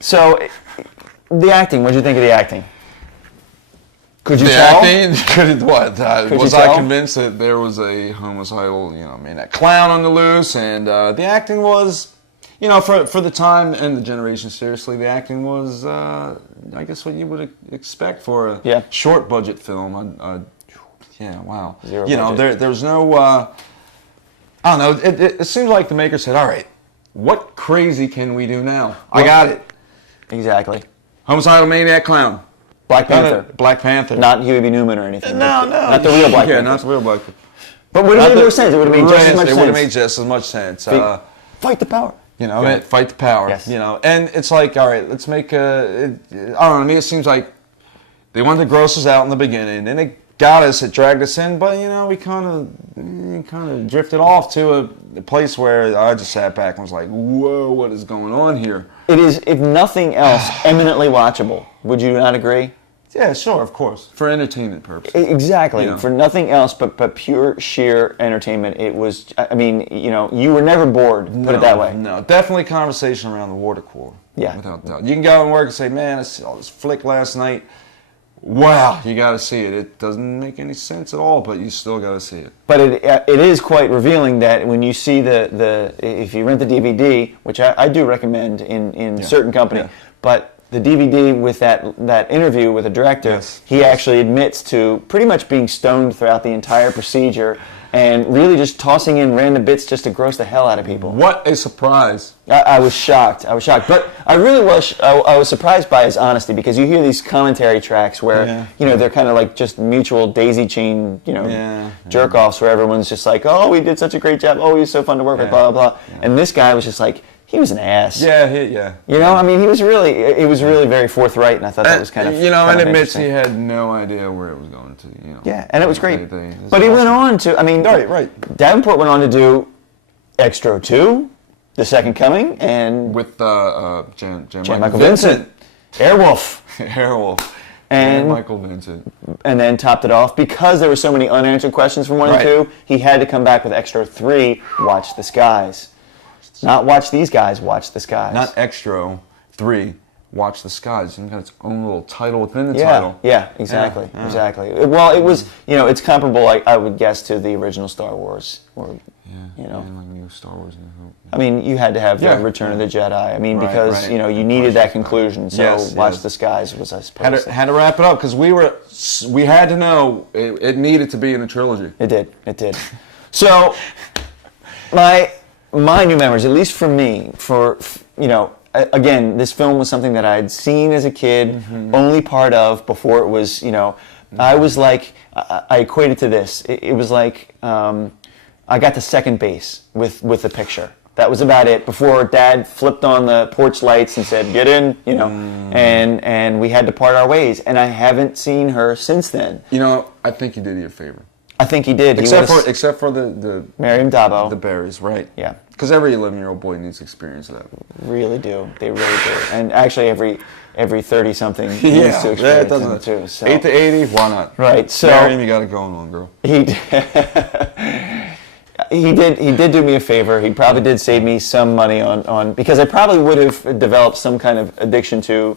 So, the acting. What did you think of the acting? Could you the tell? acting? What? Could Was you I tell? convinced that there was a homicidal, that clown on the loose, and the acting was, for the time and the generation, seriously, the acting was, I guess, what you would expect for a short budget film. Yeah, wow. Zero budget. There's no, I don't know. It seems like the maker said, all right, what crazy can we do now? I got it. Exactly. Homicidal maniac clown. Black Panther. Black Panther. Not Huey B. Newman or anything. No. Not the real Black Panther. Yeah, not the real Black Panther. But would have made more sense. It would have made just as much sense. It would have made just as much sense. Fight the power. Fight the power. Yes. And it's like, all right, let's make I don't know, to me it seems like they wanted to gross us out in the beginning, and it got us, it dragged us in, but we kind of drifted off to a place where I just sat back and was like, whoa, what is going on here? It is, if nothing else, eminently watchable. Would you not agree? Yeah, sure, of course. For entertainment purposes. Exactly. For nothing else but pure, sheer entertainment. It was, you were never bored, put it that way. No, definitely conversation around the water cooler. Yeah. Without doubt. You can go and work and say, man, I saw this flick last night. Wow, you got to see it. It doesn't make any sense at all, but you still got to see it. But it is quite revealing that when you see if you rent the DVD, which I do recommend in certain company, but the DVD with that interview with the director, he actually admits to pretty much being stoned throughout the entire procedure and really just tossing in random bits just to gross the hell out of people. What a surprise. I was shocked. But I really was, I was surprised by his honesty, because you hear these commentary tracks where, they're kind of like just mutual daisy chain, jerk-offs where everyone's just like, oh, we did such a great job. Oh, he was so fun to work with, blah, blah, blah. And this guy was just like, he was an ass. Yeah. He was really very forthright, and I thought that was kind of and admits he had no idea where it was going to, Yeah, and it was great. But he went on to, right. Davenport went on to do XTRO 2, The Second Coming, and with Jan Michael Vincent. Airwolf. And Michael Vincent. And then topped it off, because there were so many unanswered questions from 1 and 2, he had to come back with XTRO 3, Watch the Skies. Not Watch These Guys, Watch the Skies. Not XTRO 3, Watch the Skies. It's got its own little title within the title. Yeah, exactly. Well, it was, it's comparable, I would guess, to the original Star Wars. Or, like new Star Wars. You had to have Return of the Jedi. Because, you needed that conclusion. So Watch the Skies was, I suppose. Had to wrap it up, because we had to know it needed to be in a trilogy. It did. So, my new memories, at least for me, again, this film was something that I had seen as a kid, only part of, before it was, I was like, I equated to this. It was like, I got to second base with the picture. That was about it, before Dad flipped on the porch lights and said, get in, and we had to part our ways. And I haven't seen her since then. I think you did you a favor. I think he did. Except for the Miriam Dabo. The berries, right? Yeah. Because every 11-year-old boy needs to experience that. Really do. They really do. And actually, every 30-something needs to experience them too. So. 8 to 80, why not? Right. So Miriam, you got it going on, girl. He did do me a favor. He probably did save me some money on because I probably would have developed some kind of addiction to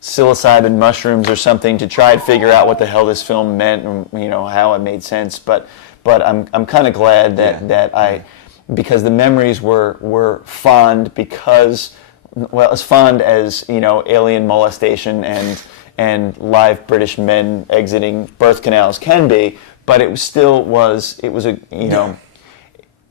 psilocybin mushrooms or something to try and figure out what the hell this film meant and how it made sense. But I'm kind of glad that because the memories were fond, because as fond as alien molestation and live British men exiting birth canals can be, but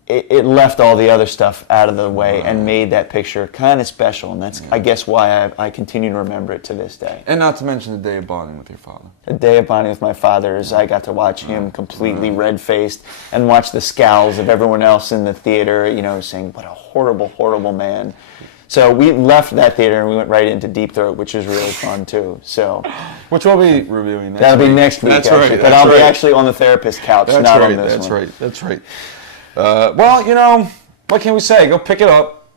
it left all the other stuff out of the way and made that picture kind of special, and that's I guess why I continue to remember it to this day. And not to mention the day of bonding with your father. The day of bonding with my father is I got to watch him completely red-faced and watch the scowls of everyone else in the theater, saying, what a horrible, horrible man. So we left that theater and we went right into Deep Throat, which was really fun too. So, which we'll be reviewing next week. That'll be next week, that's actually. Right, but I'll be actually on the therapist couch, not on this one. That's right. Well, what can we say? Go pick it up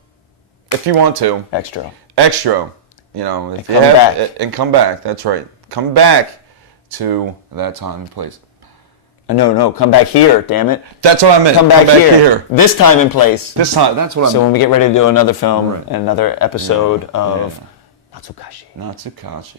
if you want to. XTRO. If you have, and come back. That's right. Come back to that time and place. No, come back here, damn it. That's what I meant. Come back here. This time and place. This time, that's what I meant. So when we get ready to do another film and another episode of Natsukashi. Natsukashi.